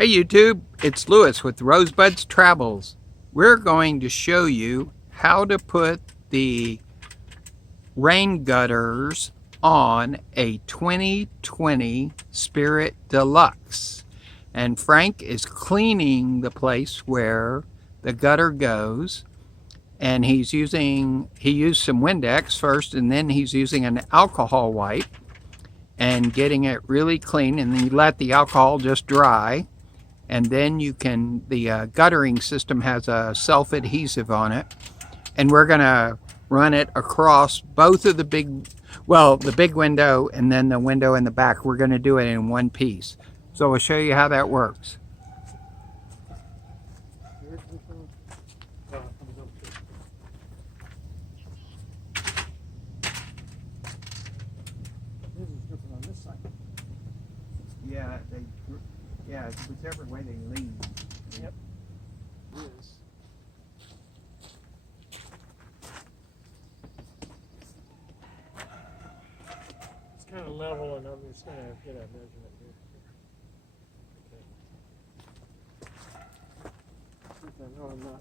Hey YouTube, it's Lewis with Rosebuds Travels. We're going to show you how to put the rain gutters on a 2020 Spirit Deluxe. And Frank is cleaning the place where the gutter goes. And he used some Windex first, and then he's using an alcohol wipe and getting it really clean. And then you let the alcohol just dry. And then the guttering system has a self-adhesive on it, and we're going to run it across both of the big window and then the window in the back. We're going to do it in one piece. So I'll show you how that works. Yeah, it's whichever way they lean. Yep. Yes. It's kind of level, and I'm just going to get a measurement here. Okay. No, I'm not.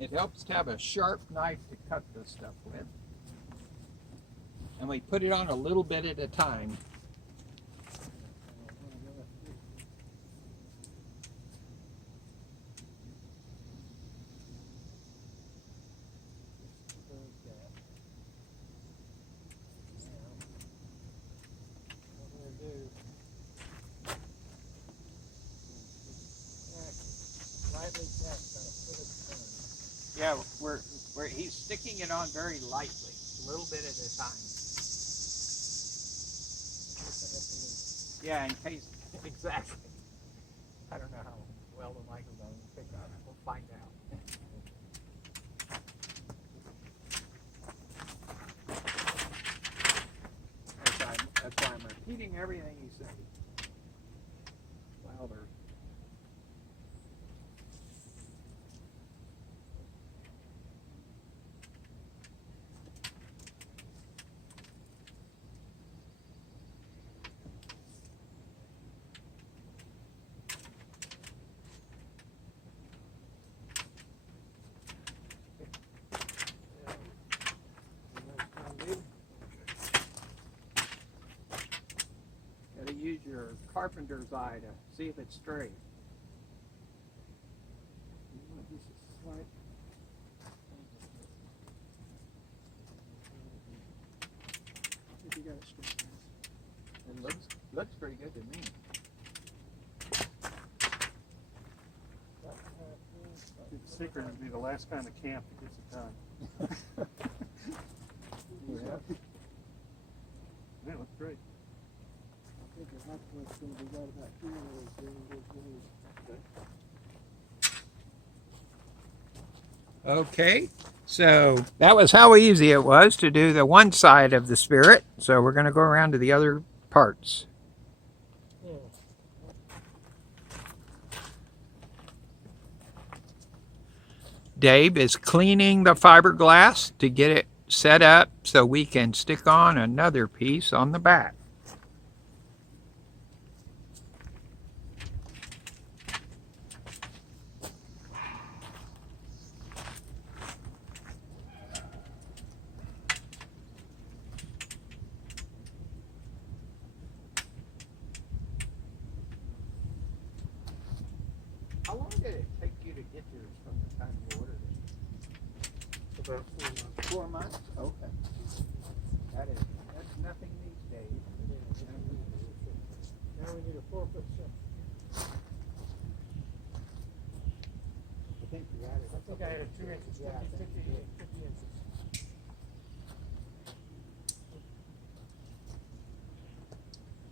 It helps to have a sharp knife to cut this stuff with. And we put it on a little bit at a time. Yeah, he's sticking it on very lightly, a little bit at a time. Yeah, in case, exactly. I don't know how well the microphone will pick up. We'll find out. That's why I'm repeating everything you say. Louder. Gotta use your carpenter's eye to see if it's straight. It looks pretty good to me. The secret would be the last guy in the camp that gets it done. Yeah. Yeah, looks great. Okay, so that was how easy it was to do the one side of the Spirit. So we're going to go around to the other parts. Dave is cleaning the fiberglass to get it set up so we can stick on another piece on the back. How long did it take you to get yours from the time you ordered it? About 4 months. 4 months? Okay. That is Yeah, I think 50, you did. 50 inches.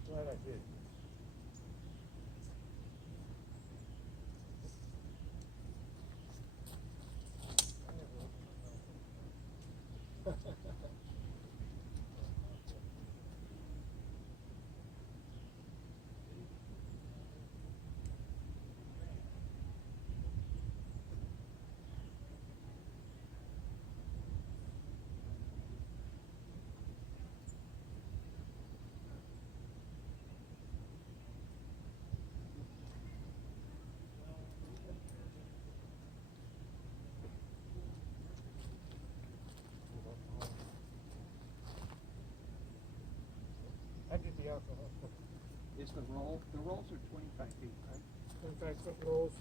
Glad I did. I did the alcohol. Is the rolls are 25 feet, right? 25-foot rolls.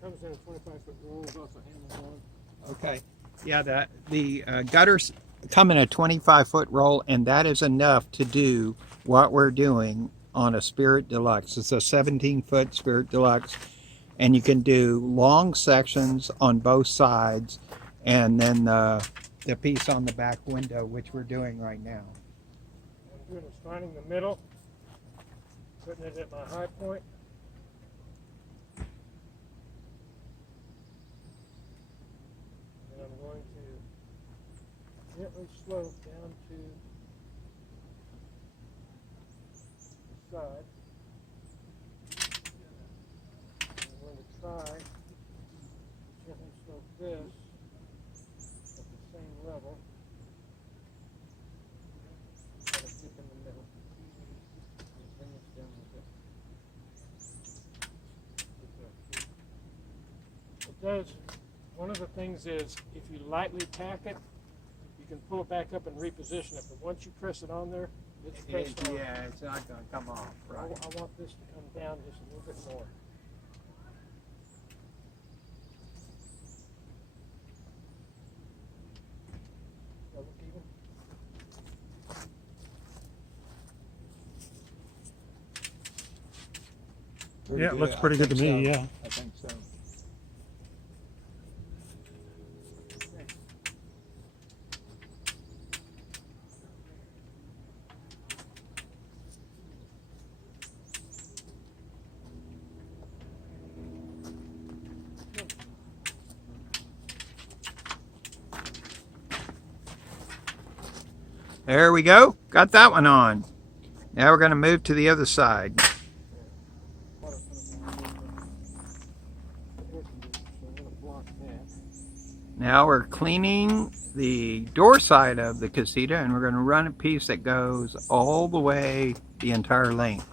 Comes in 25-foot rolls off the handle on. Okay. Yeah, the gutters come in a 25-foot roll, and that is enough to do what we're doing on a Spirit Deluxe. It's a 17-foot Spirit Deluxe, and you can do long sections on both sides, and then the piece on the back window, which we're doing right now. What I'm doing is finding the middle, putting it at my high point. And I'm going to gently slope down to the side. And I'm going to try to gently slope this at the same level. Got a dip in the middle. And bring this down a bit. It does. One of the things is if you lightly tack it, you can pull it back up and reposition it. But once you press it on there, it's pressed on. Yeah, it's not going to come off, I want this to come down just a little bit more. Does that look even? Yeah, it looks pretty good to me, yeah. I think so. There we go. Got that one on. Now we're going to move to the other side. Now we're cleaning the door side of the Casita, and we're going to run a piece that goes all the way the entire length.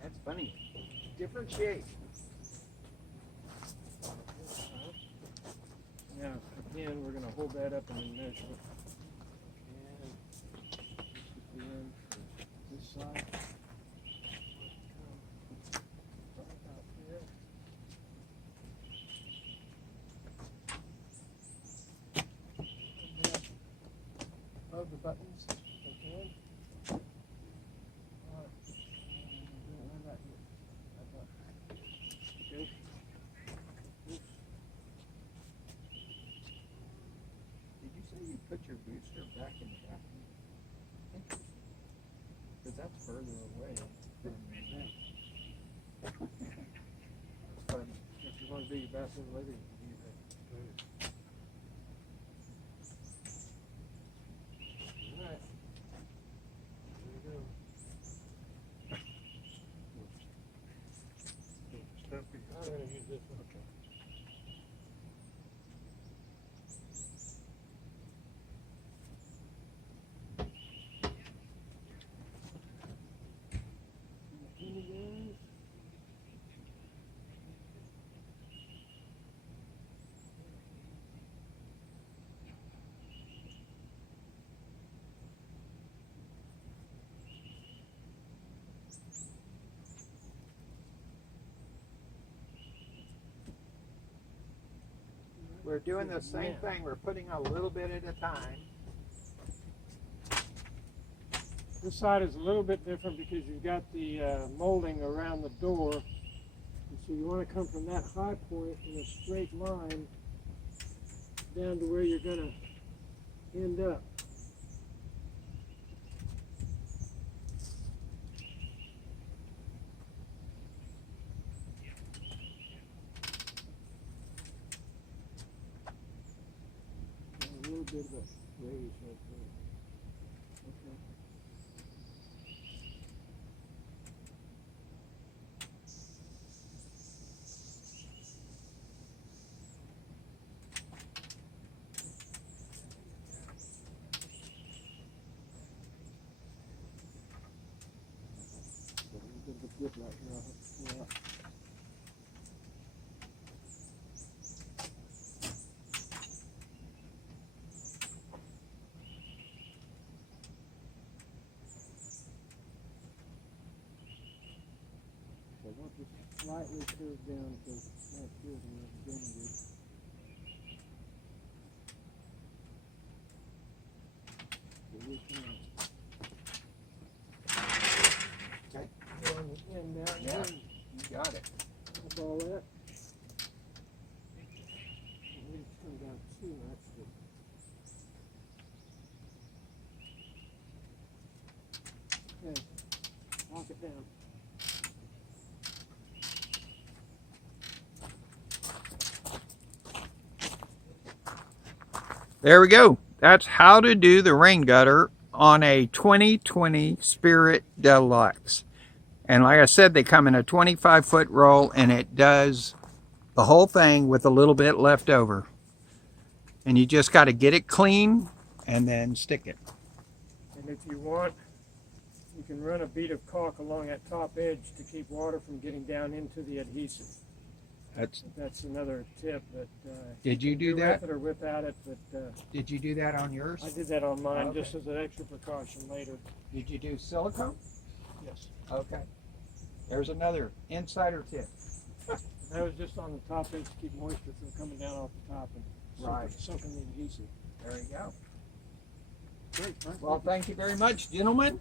That's funny. Different shape. Now, again, we're going to hold that up and then measure it. And again, for this side. Right about there. Above the buttons, if I can. All right. Right about here. Okay. Did you say you put your further away from them. But if you want to do your bathroom living, you do that. All right. There you go. I'm going to use this one. Okay. We're doing the same thing. We're putting a little bit at a time. This side is a little bit different because you've got the molding around the door. And so you want to come from that high point in a straight line down to where you're going to end up. And a little bit of a raise right there. Okay. A little bit of a dip right here. I'll have to pull out. So I want this slightly curved down because it's not good when it's bended. So we can Okay. go on the end down Yeah. here. You got it. Eyeball that. And we just come down too much. Okay, lock it down. There we go. That's how to do the rain gutter on a 2020 Spirit Deluxe. And like I said, they come in a 25-foot roll, and it does the whole thing with a little bit left over. And you just got to get it clean and then stick it. And if you want, you can run a bead of caulk along that top edge to keep water from getting down into the adhesive. That's another tip. That Did you do that? with it or without it? But Did you do that on yours? I did that on mine Okay. just as an extra precaution later. Did you do silicone? Yes. Okay. There's another insider tip. That was just on the top edge to keep moisture from coming down off the top and Right. soaking the adhesive. There you go. Great. Frank. Well, thank you very much, gentlemen.